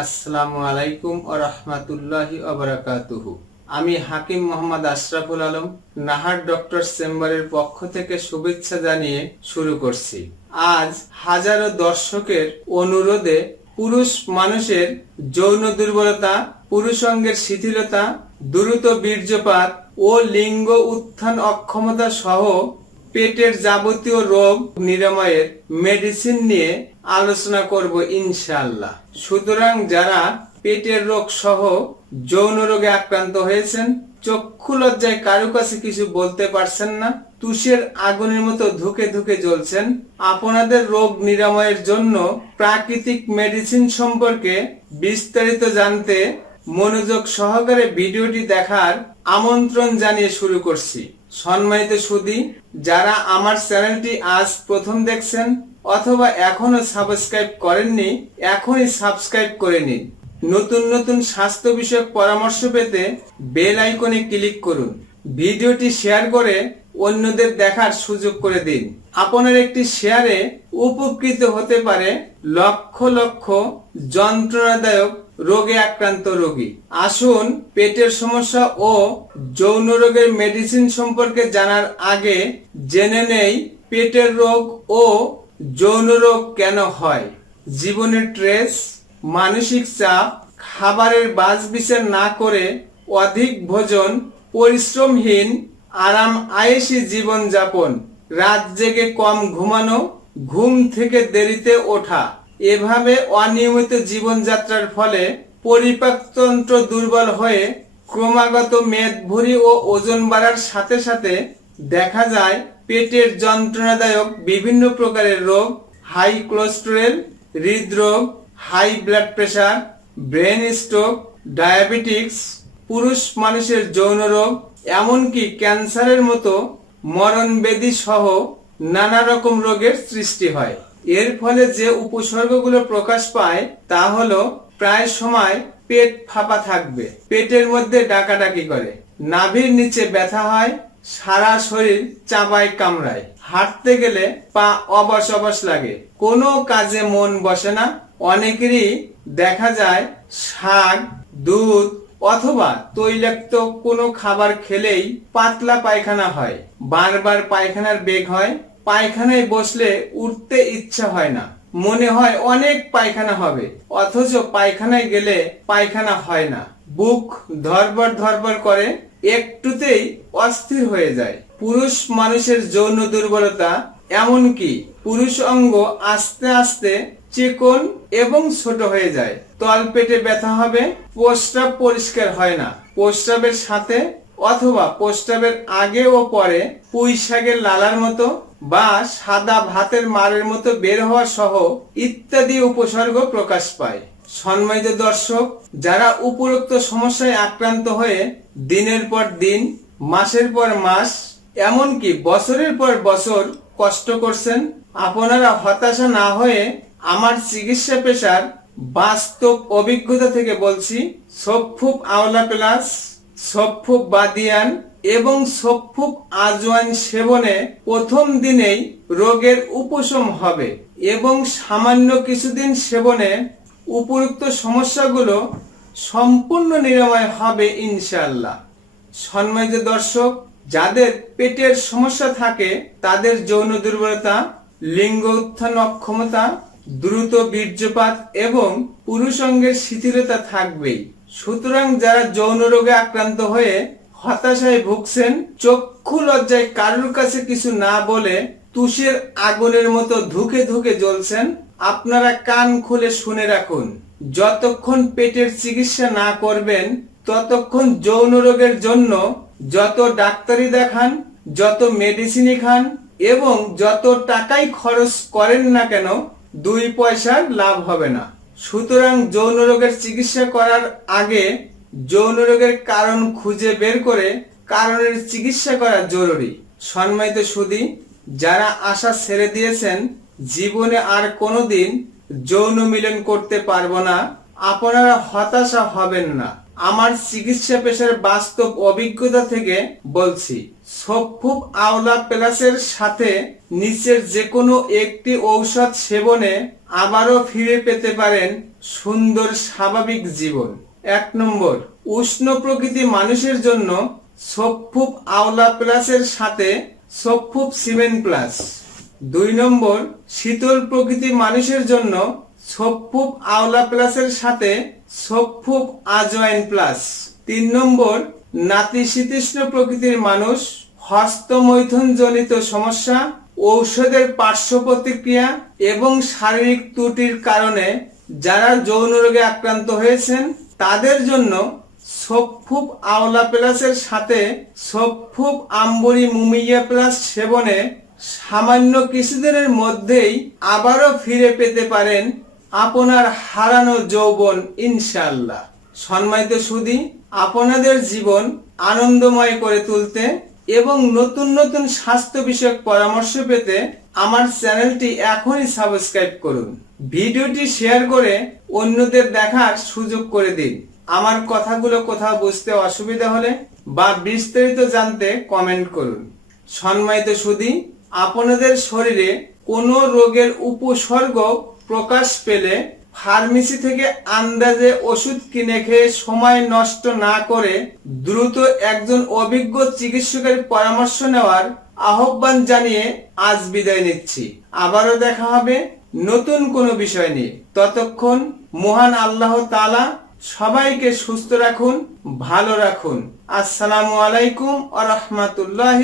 আসসালামু আলাইকুম ও রহমাতুল্লাহি অবরাকাতুহু আমি হাকিম মোহাম্মদ আশরাফুল আলম, নাহার ডক্টর চেম্বারের পক্ষ থেকে শুভেচ্ছা জানিয়ে শুরু করছি। আজ হাজারো দর্শকের অনুরোধে পুরুষ মানুষের যৌন দুর্বলতা পুরুষাঙ্গের শিথিলতা, দ্রুত বীর্যপাত ও লিঙ্গ উত্থান অক্ষমতা সহ পেটের যাবতীয় রোগ নিরাময়ের মেডিসিন নিয়ে আলোচনা করব ইনশাল্লাহ সুতরাং যারা পেটের রোগ সহ যৌন রোগে আক্রান্ত হয়েছেন, চক্ষু লজ্জায় কারও কাছে কিছু বলতে পারছেন না, তুষের আগুনের মতো ধুকে ধুকে জ্বলছেন, আপনাদের রোগ নিরাময়ের জন্য প্রাকৃতিক মেডিসিন সম্পর্কে বিস্তারিত জানতে মনোযোগ সহকারে ভিডিওটি দেখার আমন্ত্রণ জানিয়ে শুরু করছি। সম্মানিত সুদী, যারা আমার চ্যানেলটি আজ প্রথম দেখছেন অথবা এখনও সাবস্ক্রাইব করেননি, এখনই সাবস্ক্রাইব করে নিন। নতুন নতুন স্বাস্থ্য বিষয়ক পরামর্শ পেতে বেল আইকনে ক্লিক করুন। ভিডিওটি শেয়ার করে অন্যদের দেখার সুযোগ করে দিন। আপনার একটি শেয়ারে উপকৃত হতে পারে লক্ষ লক্ষ যন্ত্রণাদায়ক রোগে আক্রান্ত রোগী। আসুন, পেটের সমস্যা ও যৌন রোগের মেডিসিন সম্পর্কে জানার আগে জেনে নেই পেটের রোগ ও যৌন রোগ কেন হয়। জীবনের ট্রেস মানসিক চাপ, খাবারের বাজ বিচার না করে অধিক ভোজন, পরিশ্রমহীন, আরাম আয়েসি জীবনযাপন, রাত জেগে কম ঘুমানো, ঘুম থেকে দেরিতে ওঠা। এভাবে অনিয়মিত জীবনযাত্রার ফলে পরিপাকতন্ত্র দুর্বল হয়ে ক্রমাগত মেদ ভুঁড়ি ও ওজন বাড়ার সাথে সাথে দেখা যায় পেটের যন্ত্রণাদায়ক বিভিন্ন প্রকারের রোগ হাই কোলেস্টেরল হৃদরোগ high blood pressure brain stroke diabetics পুরুষ মানুষের যৌন রোগ, এমনকি ক্যান্সারের মতো মরণ ব্যাধি সহ নানা রকম রোগের সৃষ্টি হয়। এর ফলে যে উপসর্গগুলো প্রকাশ পায়, তা হলো প্রায় সময় পেট ফাঁপা থাকবে। পেটের মধ্যে ডাকাডাকি করে। নাভির নিচে ব্যথা হয়, সারা শরীর চাবায় কামড়ায়। হাঁটতে গেলে পা অবশ অবশ লাগে। কোনো কাজে মন বসে না। অনেকেরই দেখা যায় শাক, দুধ অথবা তৈলাক্ত কোনো খাবার খেলেই পাতলা পায়খানা হয়। বারবার পায়খানার বেগ হয়। পায়খানায় বসলে উঠতে ইচ্ছা হয় না। মনে হয় অনেক পায়খানা হবে, অথচ পায়খানায় গেলে পায়খানা হয় না। বুক ধরবর ধরবর করে, একটুতেই অস্থির হয়ে যায়। পুরুষ মানুষের যৌন দুর্বলতা এমনকি পুরুষ অঙ্গ আস্তে আস্তে চিকন এবং ছোট হয়ে যায়। তলপেটে ব্যথা হবে প্রস্রাব পরিষ্কার হয় না। প্রস্রাবের সাথে অথবা প্রস্রাবের আগে ও পরে পুঁই শাকের লালার মতো বা সাদা ভাতের মারের মতো বের হওয়া সহ ইত্যাদি উপসর্গ প্রকাশ পায়। সম্মানিত দর্শক, যারা উপরোক্ত সমস্যায় আক্রান্ত হয়ে দিনের পর দিন, মাসের পর মাস, এমনকি বছরের পর বছর কষ্ট করছেন, আপনারা হতাশা না হয়ে আমার চিকিৎসা পেশার বাস্তব অভিজ্ঞতা থেকে বলছি সফুপ আওলা প্লাস। সফুপ বাদিয়ান এবং সফুপ আজওয়ান সেবনে প্রথম দিনেই রোগের উপশম হবে এবং সামান্য কিছুদিন সেবনে উপরুক্ত সমস্যাগুলো সম্পূর্ণ নিরাময় হবে ইনশাআল্লাহ। সম্মানিত দর্শক, যাদের পেটের সমস্যা থাকে, তাদের যৌন দুর্বলতা, লিঙ্গ উত্থান অক্ষমতা, দ্রুত বীর্যপাত এবং পুরুষাঙ্গের শিথিলতা থাকবেই। সুতরাং যারা যৌন রোগে আক্রান্ত হয়ে হতাশায় ভুগছেন, চক্ষু লজ্জায় কারুর কাছে কিছু না বলে তুষের আগুনের মতো ধুকে ধুকে জ্বলছেন, আপনারা কান খুলে শুনে রাখুন। যতক্ষণ পেটের চিকিৎসা না করবেন, ততক্ষণ যৌন রোগের জন্য যত ডাক্তারি দেখান, যত মেডিসিনই খান এবং যত টাকাই খরচ করেন না কেন, দুই পয়সার লাভ হবে না। সুতরাং যৌন রোগের চিকিৎসা করার আগে যৌন রোগের কারণ খুঁজে বের করে কারণের চিকিৎসা করা জরুরি। সম্মানিত সুদী, যারা আশা ছেড়ে দিয়েছেন, জীবনে আর কোনোদিন যৌন মিলন করতে পারব না। আপনারা হতাশা হবেন না। আমার চিকিৎসা পেশার বাস্তব অভিজ্ঞতা থেকে বলছি সফুপ আওলা প্লাসের সাথে নিচের যে কোনো একটি ঔষধ সেবনে আবারও ফিরে পেতে পারেন সুন্দর স্বাভাবিক জীবন। এক নম্বর, উষ্ণ প্রকৃতি মানুষের জন্য সফুপ আওলা প্লাসের সাথে সফুপ সিমেন্ট প্লাস। দুই নম্বর, শীতল প্রকৃতি মানুষের জন্য সফুপ আওলা প্লাসের সাথে সফুপ আজওয়াইন প্লাস। তিন নম্বর, নাতিশীতৃষ্ণ প্রকৃতির মানুষ হস্তমৈথুন জনিত সমস্যা ঔষধের পার্শ্ব প্রতিক্রিয়া এবং শারীরিক ত্রুটির কারণে যারা যৌন রোগে আক্রান্ত হয়েছেন, তাদের জন্য সফুপ আওলা প্লাসের সাথে সফুপ আম্বরি মুমিয়া প্লাস সেবনে সামান্য কিছুদিনের মধ্যেই আবারও ফিরে পেতে পারেন আপনার হারানো যৌবন ইনশাল্লাহ সম্মানিত সুদী, আপনাদের জীবন আনন্দময় করে তুলতে এবং নতুন নতুন স্বাস্থ্য বিষয়ক পরামর্শ পেতে আমার চ্যানেলটি এখনই সাবস্ক্রাইব করুন। ভিডিওটি শেয়ার করে অন্যদের দেখার সুযোগ করে দিন। আমার কথাগুলো কোথাও বুঝতে অসুবিধা হলে বা বিস্তারিত জানতে কমেন্ট করুন। সম্মানিত সুদী আপনাদের শরীরে কোনো রোগের উপসর্গ প্রকাশ পেলে ফার্মেসি থেকে আন্দাজে ওষুধ কিনে খেয়ে সময় নষ্ট না করে দ্রুত একজন অভিজ্ঞ চিকিৎসকের পরামর্শ নেওয়ার আহ্বান জানিয়ে আজ বিদায় নিচ্ছি। আবারও দেখা হবে নতুন কোনো বিষয় নিয়ে। ততক্ষণ মহান আল্লাহ তালা সবাইকে সুস্থ রাখুন, ভালো রাখুন। আসসালামু আলাইকুম আ রহমতুল্লাহ